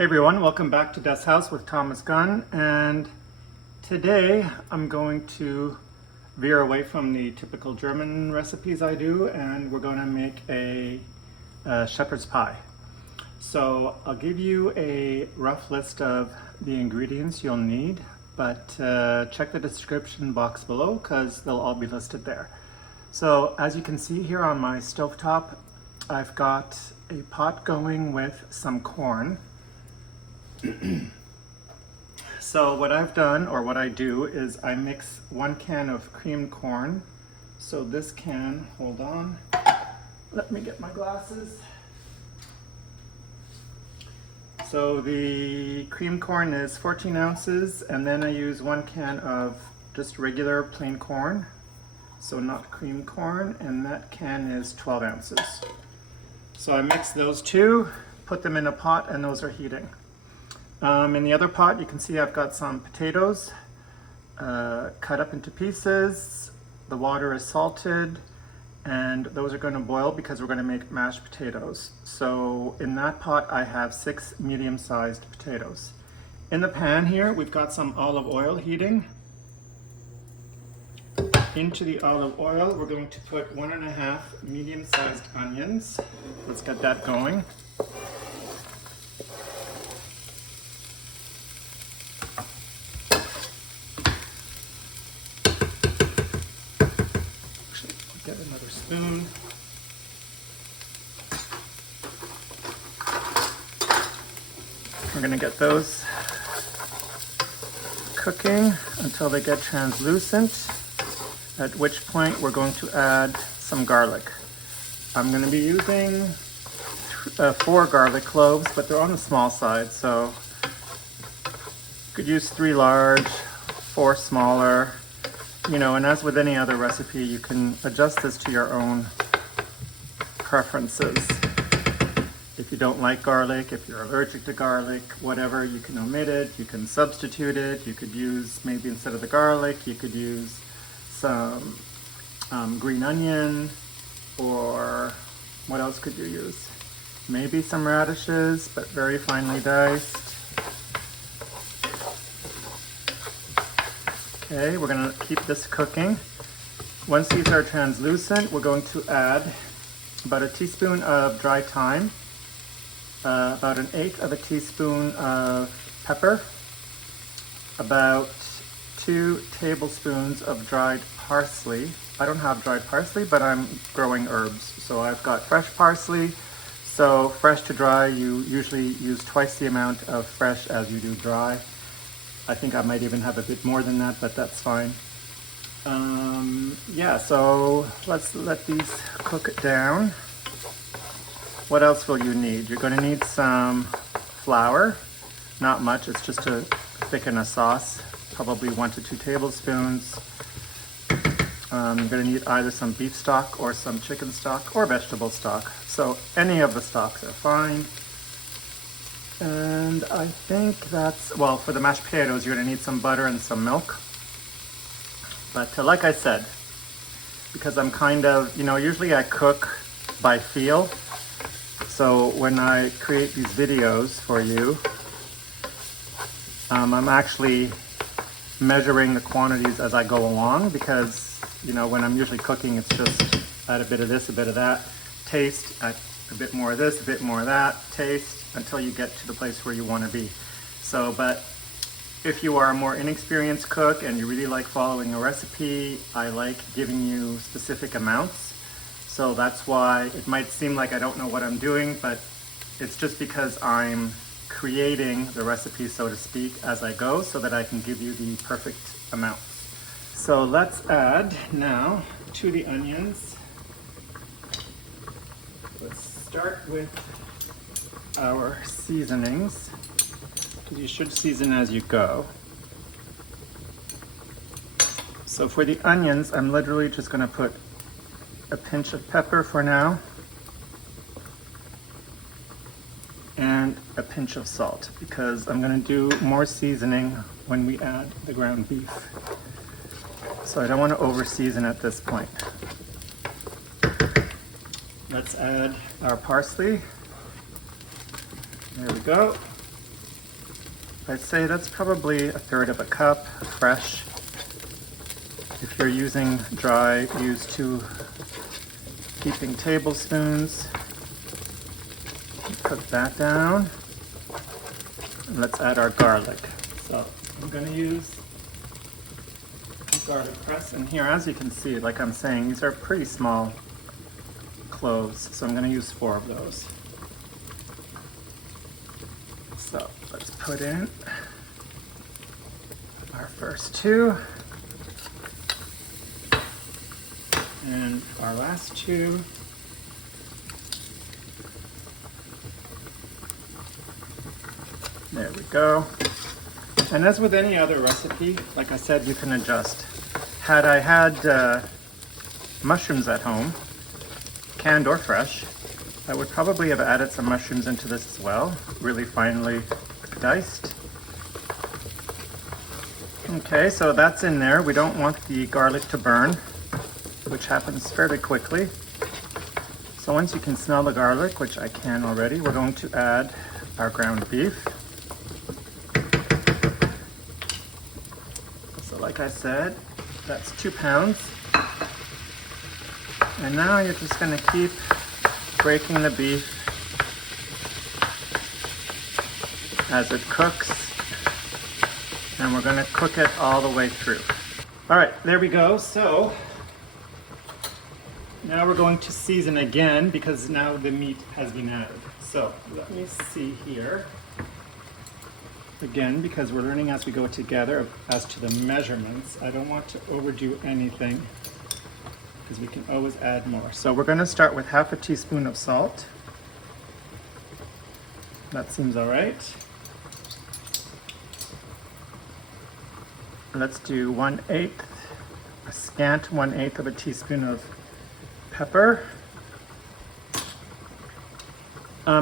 Hey everyone, welcome back to Des House with Thomas Gunn, and today I'm going to veer away from the typical German recipes I do, and we're going to make a shepherd's pie. So I'll give you a rough list of the ingredients you'll need, but check the description box below because they'll all be listed there. So as you can see here on my stovetop, I've got a pot going with some corn. So what I've done, or what I do, is I mix 1 can of creamed corn. So this can, hold on, let me get my glasses. So the creamed corn is 14 ounces, and then I use 1 can of just regular plain corn, so not creamed corn, and that can is 12 ounces. So I mix those two, put them in a pot, and those are heating. In the other pot, you can see I've got some potatoes cut up into pieces. The water is salted, and those are going to boil because we're going to make mashed potatoes. So in that pot, I have 6 medium-sized potatoes. In the pan here, we've got some olive oil heating. Into the olive oil, we're going to put 1.5 medium-sized onions. Let's get that going. Get another spoon. We're going to get those cooking until they get translucent, at which point we're going to add some garlic. I'm going to be using 4 garlic cloves, but they're on the small side, so you could use 3 large, 4 smaller. You know, and as with any other recipe, you can adjust this to your own preferences. If you don't like garlic, if you're allergic to garlic, whatever, you can omit it, you can substitute it. You could use, maybe instead of the garlic, you could use some green onion, or what else could you use? Maybe some radishes, but very finely diced. Okay, we're going to keep this cooking. Once these are translucent, we're going to add about 1 teaspoon of dry thyme, about 1/8 of a teaspoon of pepper, about 2 tablespoons of dried parsley. I don't have dried parsley, but I'm growing herbs. So I've got fresh parsley. So fresh to dry, you usually use twice the amount of fresh as you do dry. I think I might even have a bit more than that, but that's fine. Yeah, so let's let these cook down. What else will you need? You're going to need some flour. Not much, it's just to thicken a sauce. Probably 1 to 2 tablespoons. You're going to need either some beef stock or some chicken stock or vegetable stock. So any of the stocks are fine. And I think that's, well, for the mashed potatoes, you're going to need some butter and some milk. But like I said, because I'm kind of, you know, usually I cook by feel. So when I create these videos for you, I'm actually measuring the quantities as I go along, because, you know, when I'm usually cooking, it's just add a bit of this, a bit of that, taste, add a bit more of this, a bit more of that, taste, until you get to the place where you want to be. So, but if you are a more inexperienced cook and you really like following a recipe, I like giving you specific amounts. So that's why it might seem like I don't know what I'm doing, but it's just because I'm creating the recipe, so to speak, as I go, so that I can give you the perfect amounts. So let's add now to the onions. Let's start with our seasonings, because you should season as you go. So for the onions, I'm literally just going to put a pinch of pepper for now, and a pinch of salt, because I'm going to do more seasoning when we add the ground beef. So I don't want to over season at this point. Let's add our parsley. There we go. I'd say that's probably a third of a cup fresh. If you're using dry, use 2 heaping tablespoons. Cook that down. And let's add our garlic. So I'm going to use garlic press, and here, as you can see, like I'm saying, these are pretty small cloves, so I'm going to use 4 of those. So let's put in our first 2 and our last 2. There we go. And as with any other recipe, like I said, you can adjust. Had I had mushrooms at home, canned or fresh, I would probably have added some mushrooms into this as well, really finely diced. Okay, so that's in there. We don't want the garlic to burn, which happens fairly quickly. So once you can smell the garlic, which I can already, we're going to add our ground beef. So like I said, that's 2 pounds. And now you're just going to keep breaking the beef as it cooks. And we're going to cook it all the way through. All right, there we go. So now we're going to season again because now the meat has been added. So let me see here. Again, because we're learning as we go together as to the measurements, I don't want to overdo anything because we can always add more. So we're going to start with half a teaspoon of salt. That seems all right. Let's do 1/8, a scant 1/8 of a teaspoon of pepper.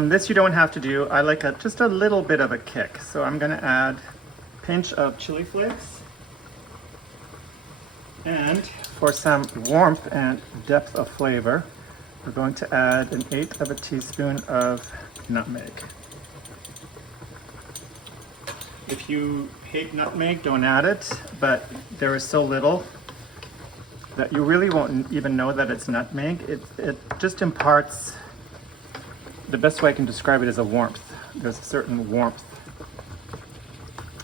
This you don't have to do. I like just a little bit of a kick. So I'm going to add a pinch of chili flakes. And for some warmth and depth of flavor, we're going to add 1/8 of a teaspoon of nutmeg. If you hate nutmeg, don't add it, but there is so little that you really won't even know that it's nutmeg. It just imparts, the best way I can describe it is a warmth. There's a certain warmth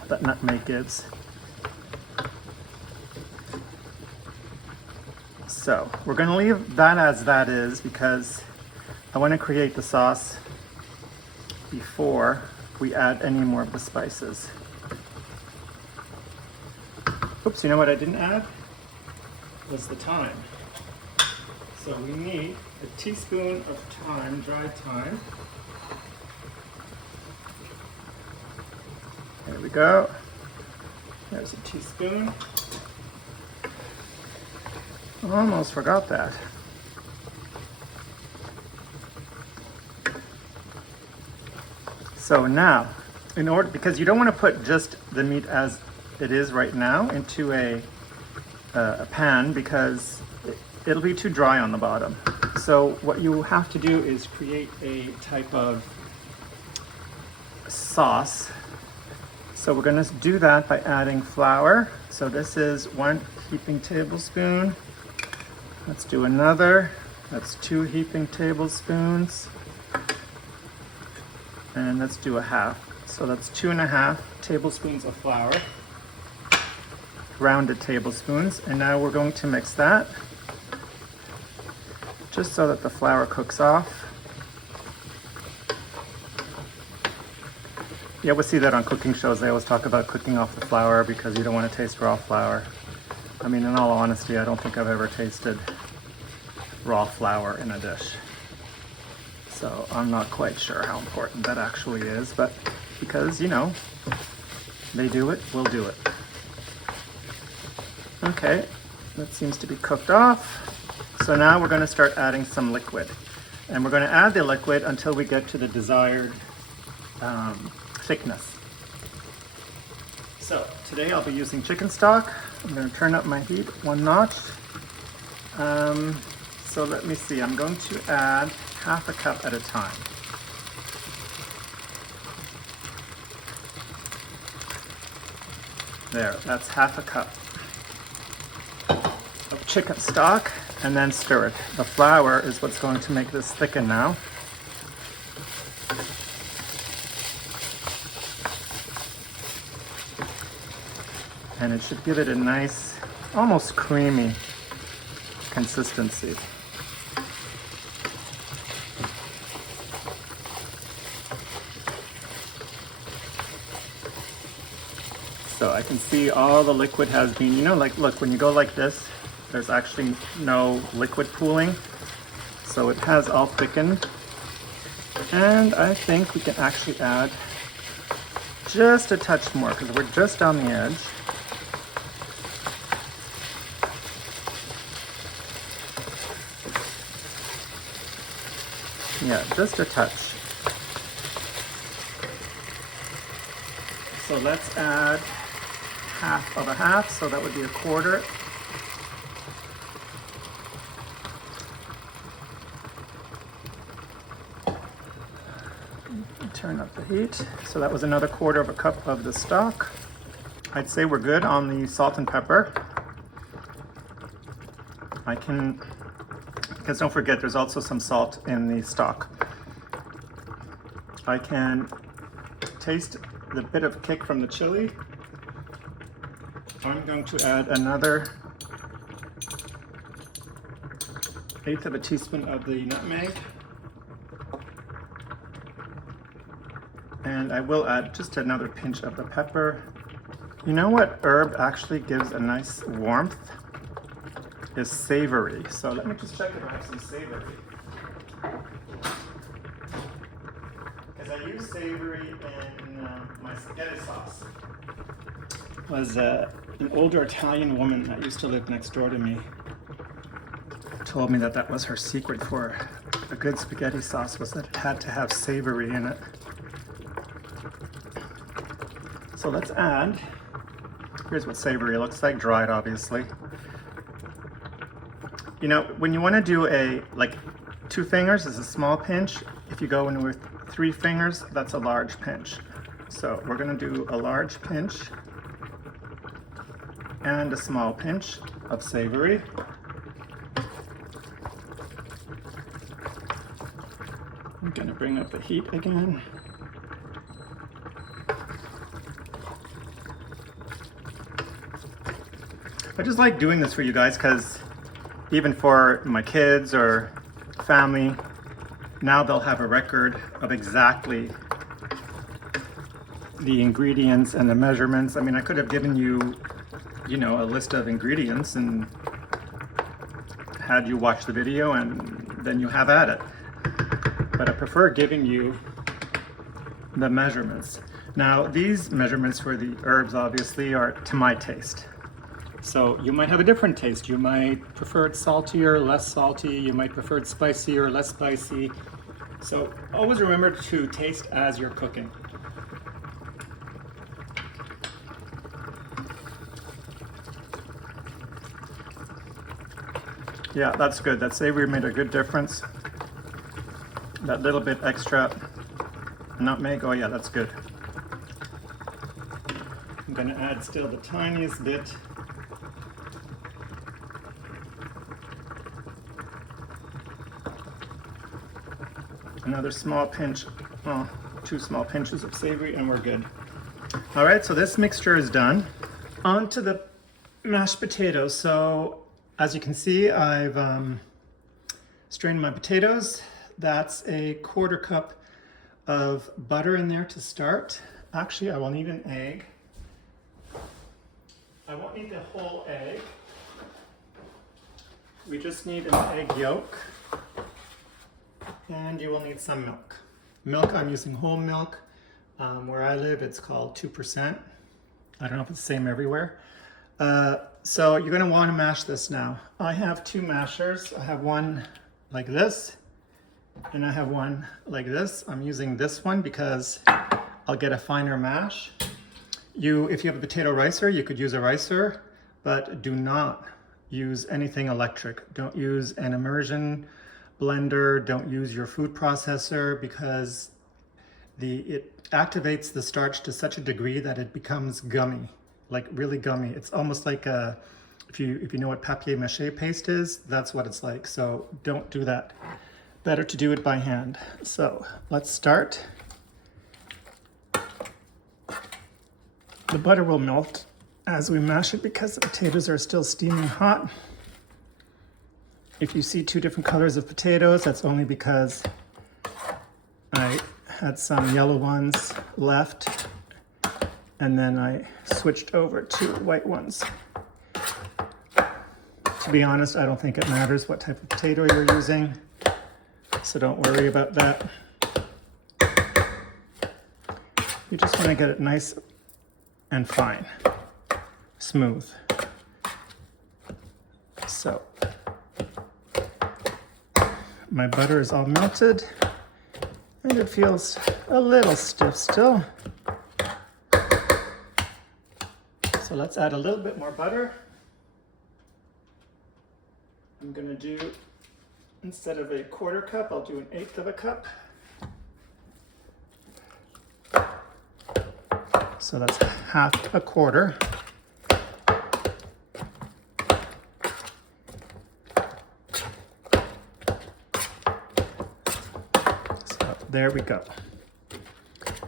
that nutmeg gives. So we're going to leave that as that is because I want to create the sauce before we add any more of the spices. Oops, you know what I didn't add? Was the thyme. So we need a teaspoon of thyme, dried thyme. There we go. There's a teaspoon. Almost forgot that. So now, because you don't want to put just the meat as it is right now into a pan because it'll be too dry on the bottom. So what you have to do is create a type of sauce. So we're going to do that by adding flour. So this is 1 heaping tablespoon. Let's do another. That's 2 heaping tablespoons. And let's do a half. So that's 2.5 tablespoons of flour. Rounded tablespoons. And now we're going to mix that just so that the flour cooks off. You always see that on cooking shows. They always talk about cooking off the flour because you don't want to taste raw flour. I mean, in all honesty, I don't think I've ever tasted raw flour in a dish. So I'm not quite sure how important that actually is, but because, you know, they do it, we'll do it. Okay, that seems to be cooked off. So now we're going to start adding some liquid. And we're going to add the liquid until we get to the desired thickness. So today I'll be using chicken stock. I'm going to turn up my heat 1 notch. So let me see, I'm going to add half a cup at a time. There, that's half a cup of chicken stock, and then stir it. The flour is what's going to make this thicken now. And it should give it a nice, almost creamy consistency. So I can see all the liquid has been, you know, like, look, when you go like this, there's actually no liquid pooling. So it has all thickened. And I think we can actually add just a touch more because we're just on the edge. Yeah, just a touch. So let's add half of a half, so that would be a quarter. Turn up the heat. So that was another quarter of a cup of the stock. I'd say we're good on the salt and pepper. Because don't forget, there's also some salt in the stock. I can taste the bit of kick from the chili. I'm going to add another 1/8 of a teaspoon of the nutmeg. And I will add just another pinch of the pepper. You know what herb actually gives a nice warmth? Is savory. So let me just check if I have some savory. Because I use savory in my spaghetti sauce. It was an older Italian woman that used to live next door to me told me that was her secret for a good spaghetti sauce, was that it had to have savory in it. So let's add, here's what savory looks like, dried obviously. You know, when you want to do like 2 fingers is a small pinch. If you go in with 3 fingers, that's a large pinch. So we're going to do a large pinch and a small pinch of savory. I'm going to bring up the heat again. I just like doing this for you guys because even for my kids or family, now they'll have a record of exactly the ingredients and the measurements. I mean, I could have given you, you know, a list of ingredients and had you watch the video and then you have at it. But I prefer giving you the measurements. Now, these measurements for the herbs obviously are to my taste. So you might have a different taste. You might prefer it saltier, less salty. You might prefer it spicier, less spicy. So always remember to taste as you're cooking. Yeah, that's good. That savory made a good difference. That little bit extra nutmeg, oh yeah, that's good. I'm gonna add still the tiniest bit another small pinch, well, 2 small pinches of savory, and we're good. All right, so this mixture is done. On to the mashed potatoes. So as you can see, I've strained my potatoes. That's a 1/4 cup of butter in there to start. Actually, I will need an egg. I won't need the whole egg. We just need an egg yolk. And you will need some milk. Milk, I'm using whole milk. Where I live, it's called 2%. I don't know if it's the same everywhere. So you're gonna wanna mash this now. I have 2 mashers. I have one like this, and I have one like this. I'm using this one because I'll get a finer mash. If you have a potato ricer, you could use a ricer, but do not use anything electric. Don't use an immersion blender, don't use your food processor, because it activates the starch to such a degree that it becomes gummy. like really gummy. It's almost like if you know what papier-mâché paste is, that's what it's like. So don't do that. Better to do it by hand. So let's start. The butter will melt as we mash it because the potatoes are still steaming hot. If you see two different colors of potatoes, that's only because I had some yellow ones left and then I switched over to white ones. To be honest, I don't think it matters what type of potato you're using, so don't worry about that. You just want to get it nice and fine, smooth. So my butter is all melted and it feels a little stiff still. So let's add a little bit more butter. I'm gonna do, instead of a 1/4 cup, I'll do 1/8 of a cup. So that's 1/2 a quarter. So there we go.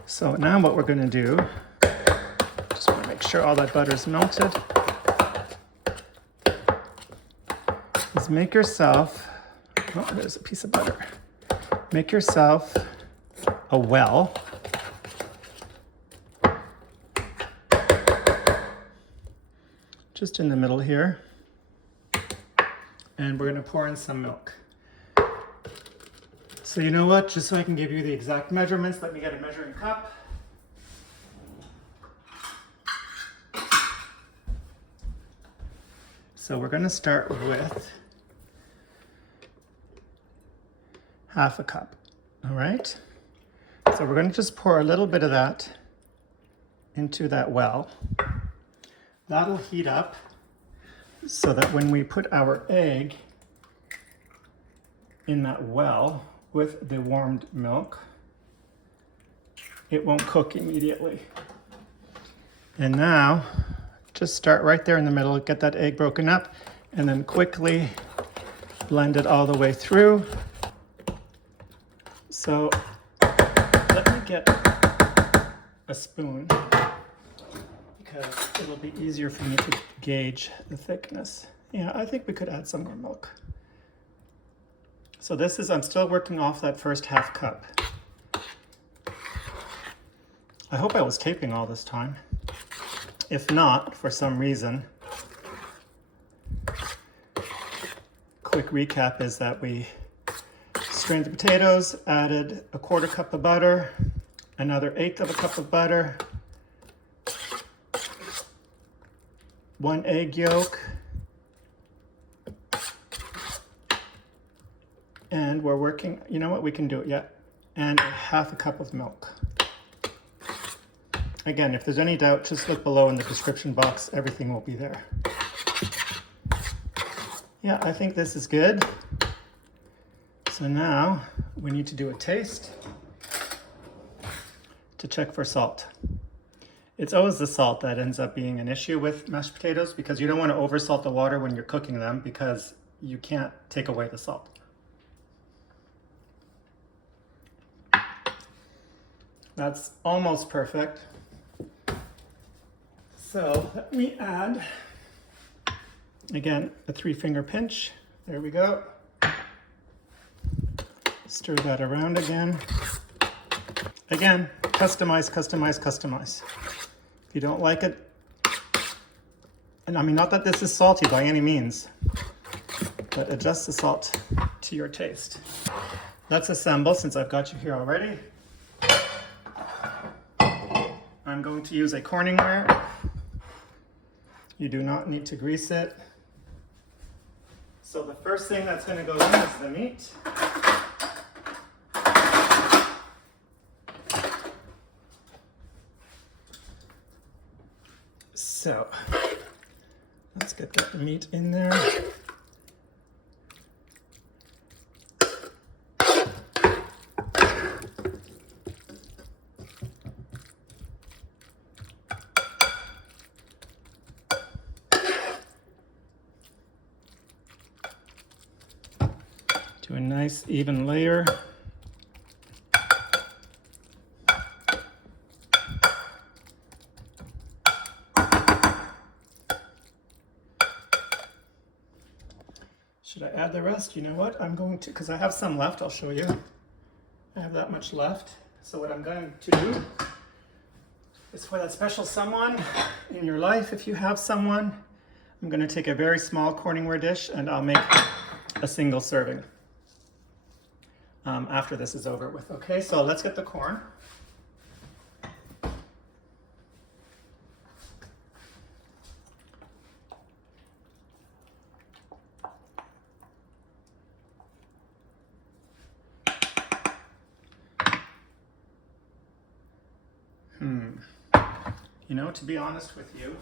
So now what we're going to do, just want to make sure all that butter is melted, is make yourself, oh, there's a piece of butter. Make yourself a well. Just in the middle here. And we're going to pour in some milk. So you know what, just so I can give you the exact measurements, let me get a measuring cup. So we're going to start with 1/2 a cup, all right? So we're going to just pour a little bit of that into that well. That'll heat up so that when we put our egg in that well with the warmed milk, it won't cook immediately. And now, just start right there in the middle, get that egg broken up, and then quickly blend it all the way through. So let me get a spoon, because it'll be easier for me to gauge the thickness. Yeah, I think we could add some more milk. So this is, I'm still working off that first 1/2 cup. I hope I was taping all this time. If not, for some reason, quick recap is that we strained the potatoes, added a 1/4 cup of butter, another 1/8 of a cup of butter, 1 egg yolk, and we're working, you know what, we can do it, yeah, and 1/2 a cup of milk. Again, if there's any doubt, just look below in the description box, everything will be there. Yeah, I think this is good. So now we need to do a taste to check for salt. It's always the salt that ends up being an issue with mashed potatoes, because you don't want to oversalt the water when you're cooking them, because you can't take away the salt. That's almost perfect. So let me add, again, a 3-finger pinch. There we go. Stir that around again. Again, customize, customize, customize. If you don't like it, and I mean, not that this is salty by any means, but adjust the salt to your taste. Let's assemble, since I've got you here already. I'm going to use a Corning ware. You do not need to grease it. So the first thing that's going to go in is the meat. So let's get that meat in there. nice even layer. Should I add the rest? You know what? I'm going to, because I have some left, I'll show you. I have that much left. So what I'm going to do is for that special someone in your life, if you have someone, I'm going to take a very small corningware dish and I'll make a single serving after this is over with. Okay, so let's get the corn. You know, to be honest with you,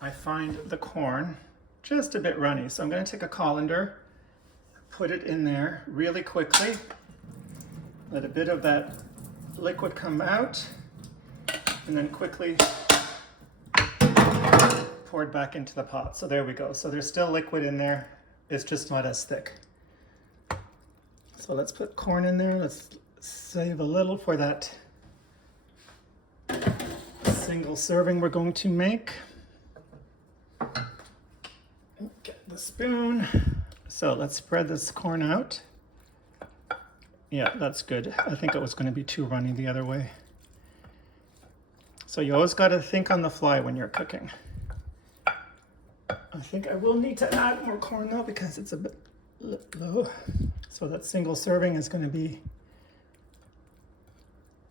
I find the corn just a bit runny. So I'm going to take a colander, put it in there really quickly, let a bit of that liquid come out, and then quickly pour it back into the pot. So there we go. So there's still liquid in there. It's just not as thick. So let's put corn in there. Let's save a little for that single serving we're going to make. Get the spoon. So let's spread this corn out. Yeah, that's good. I think it was going to be too runny the other way. So you always got to think on the fly when you're cooking. I think I will need to add more corn though because it's a bit low. So that single serving is going to be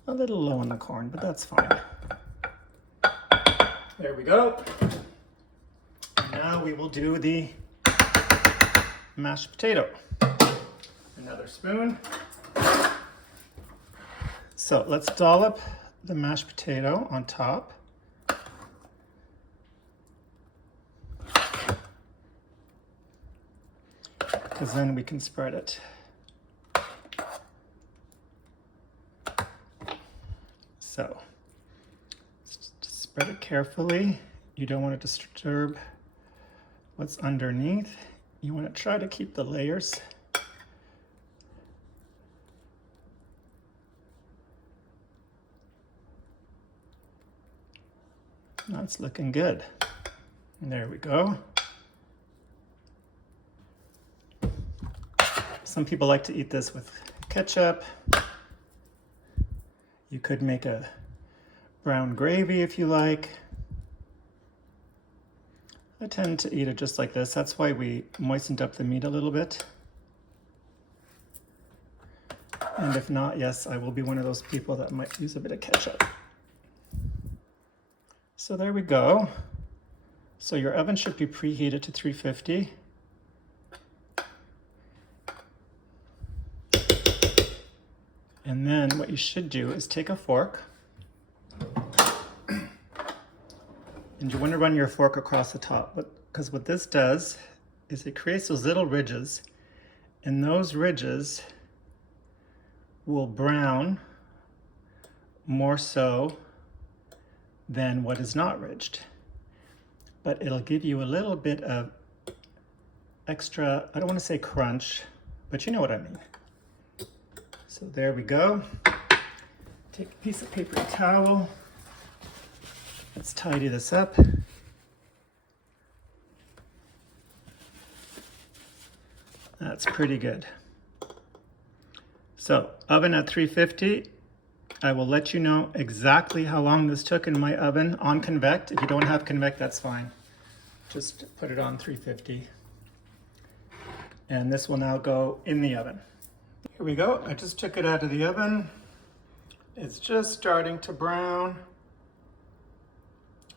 a little low on the corn, but that's fine. There we go. Now we will do the mashed potato. Another spoon. So let's dollop the mashed potato on top. Because then we can spread it. So just spread it carefully. You don't want to disturb what's underneath. You want to try to keep the layers. That's looking good. There we go. Some people like to eat this with ketchup. You could make a brown gravy if you like. I tend to eat it just like this. That's why we moistened up the meat a little bit. And if not, yes, I will be one of those people that might use a bit of ketchup. So there we go. So your oven should be preheated to 350. And then what you should do is take a fork and you want to run your fork across the top, because what this does is it creates those little ridges, and those ridges will brown more so than what is not ridged. But it'll give you a little bit of extra, I don't want to say crunch, but you know what I mean. So there we go. Take a piece of paper towel. Let's tidy this up. That's pretty good. So oven at 350. I will let you know exactly how long this took in my oven on convect. If you don't have convect, that's fine. Just put it on 350. And this will now go in the oven. Here we go. I just took it out of the oven. It's just starting to brown.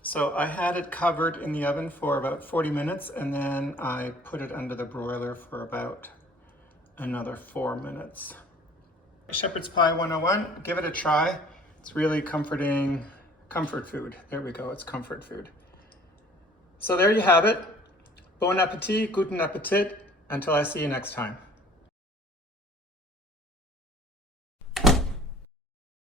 So I had it covered in the oven for about 40 minutes and then I put it under the broiler for about another 4 minutes. Shepherd's Pie 101, give it a try. It's really comforting, comfort food. There we go, it's comfort food. So there you have it. Bon appetit, guten appetit. Until I see you next time.